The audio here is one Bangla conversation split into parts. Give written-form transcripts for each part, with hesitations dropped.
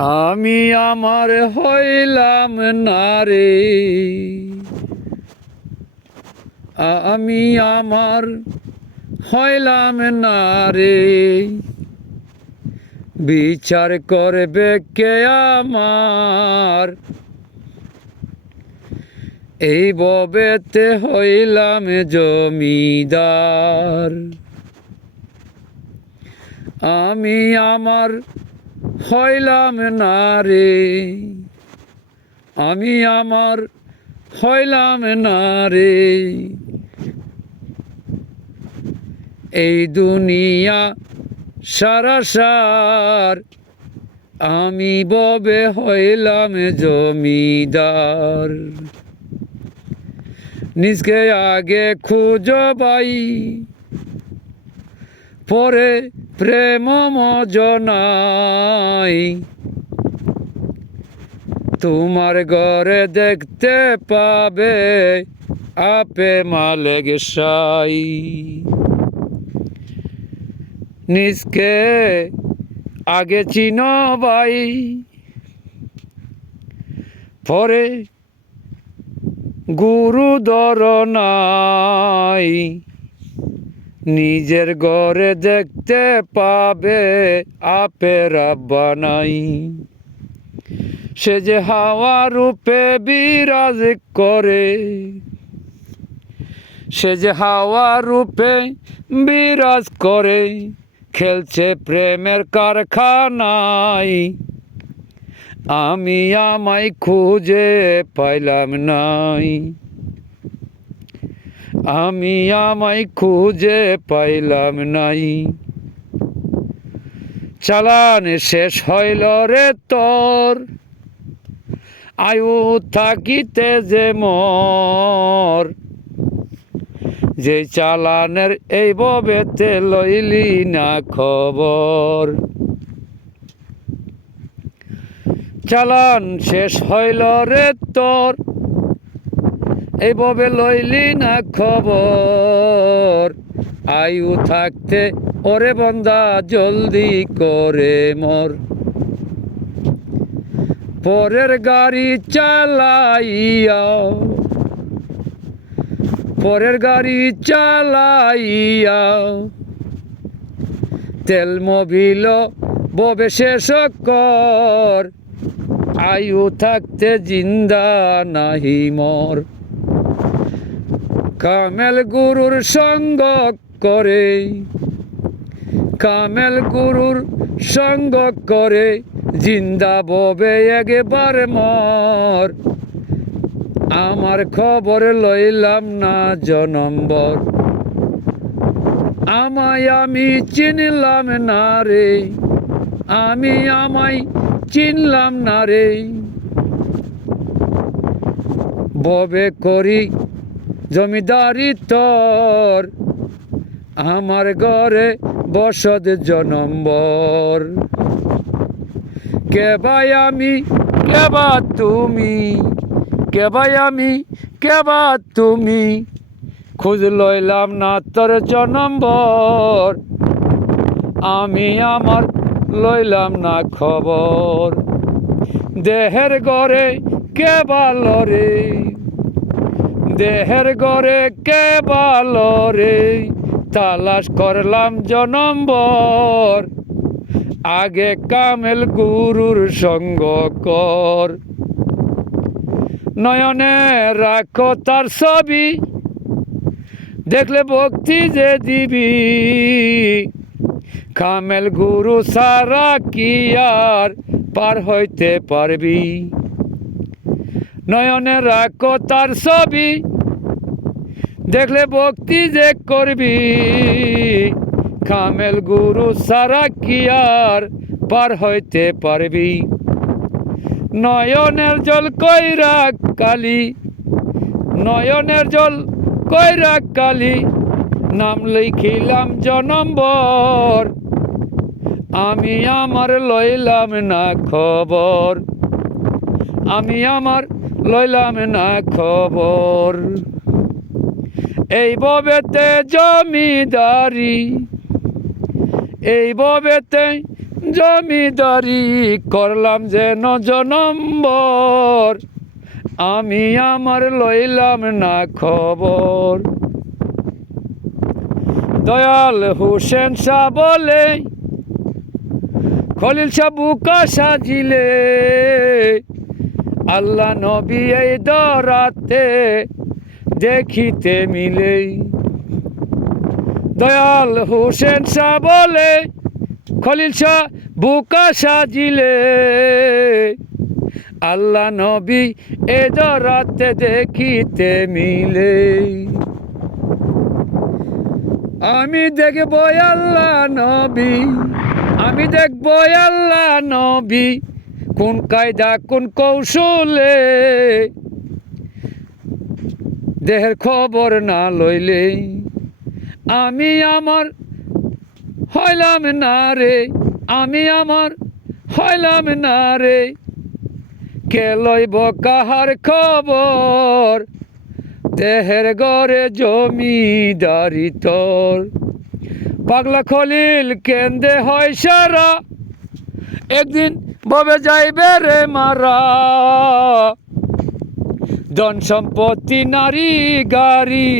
আমি আমার হইলাম না রে, আমি আমার হইলাম না রে, বিচার করবে কে আমার, এই ববেতে হইলাম জমিদার। আমি আমার হইলাম না রে, আমি আমার হইলাম না রে, এই দুনিয়া সারাসার, আমি ববে হইলাম জমিদার। নিজকে আগে খুঁজো বাই, পরে প্রেম মজনাই, তোমার ঘরে দেখতে পাবে আপে মালেক সাই। নিজকে আগে চিনো ভাই, পরে গুরু দর নাই, নিজের ঘরে দেখতে পাবে আপে রাব্বা নাই। সে যে হাওয়া রূপে বিরাজ করে, সে যে হাওয়া রূপে বিরাজ করে, খেলছে প্রেমের কারখানায়, আমি আমায় খুঁজে পাইলাম নাই, আমি আমায় খুঁজে পাইলাম নাই। চালান শেষ হইল রে তোর, আয়ু থাকিতে যে মোর, যে চালানের এই ববেতে লইলি না খবর। চালান শেষ হইল রে তোর, এই ববে লইলি না খবর, আয়ু থাকতে ওরে বন্দা জলদি করে মর। পরের গাড়ি চালাইয়া, পরের গাড়ি চালাইয়া, তেল মোবিল ববে শেষ কর, আয়ু থাকতে জিন্দা নাহি মর। কামেল গুরুর সঙ্গ করে, কামেল গুরুর সঙ্গ করে, জিন্দা ববে একবার মর। আমার খবর লইলাম না জনম্বর, আমায় আমি চিনলাম না রে, আমি আমায় চিনলাম না রে, ববে করি জমিদারি তোর, আমার ঘরে বসত জনম্বর। কে ভাই আমি, কে বা তুমি, কে ভাই আমি, কে বা তুমি, খোঁজ লইলাম না তোর জনম্বর, আমি আমার লইলাম না খবর। দেহের ঘরে কে ভালো রে, দেহের ঘরে কে ভালো রে, তালাশ করলাম জনম্বর, আগে কামেল গুরুর সঙ্গ কর। নয়নে রাখো তার ছবি, দেখলে ভক্তি যে দিবি, কামেল গুরু সারা কি আর পার হইতে পারবি। নয়নে রাখো তার ছবি, দেখলে ভক্তি যে করবি, কামেল গুরু সারা কি আর পার হইতে পারবি। নয়নের জল কইরা কালি, নয়নের জল কইরা কালি, নাম লিখিলাম জনম্বর, আমি আমার লইলাম না খবর, আমি আমার লইলাম না খবর। এই ববেতে জমিদারি, এই ববেতে জমিদারি করলাম যেন জনম্বর, আমি আমার লইলাম না খবর। দয়াল হোসেন শাহ বলে খলিল শাহ বুকা সাজিলে, আল্লাহ নবী এই দরাতে দেখিতে মিলে। দয়াল হোসেন শাহ বলে খলিল শাহ বুকা সাজিলে, আল্লাহ নবী এ দরাতে দেখিতে মিলে। আমি দেখব আল্লাহ নবী, আমি দেখব আল্লাহ নবী, কোন কায়দা কোন কৌশলে, দেহের খবর না লইলে আমি আমার হইলাম না রে, আমি আমার হইলাম না রে। কে লইব কাহার খবর, দেহের ঘরে জমিদারি তোর। পাগলা খলিল কেন্দে হয় সারা, একদিন ববে যাইবে রে মারা। ধন সম্পত্তি নারী গাড়ি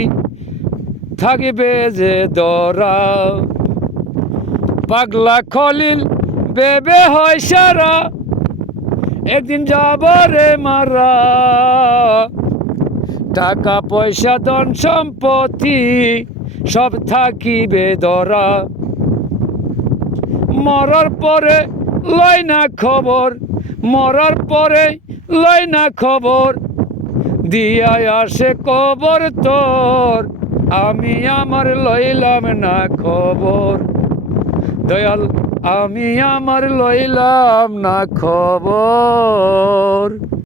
থাকিবে যে দরা, পাগলা খলিল বেবে হয় সারা, একদিন যাব রে মারা। টাকা পয়সা ধন সম্পত্তি সব থাকিবে ধরা, মরার পরে লয় না খবর, মরার পরে লয় না খবর, দিয়া আসে কবর তোর, আমি আমার লইলাম না খবর। দয়াল আমি আমার লইলাম না খবর।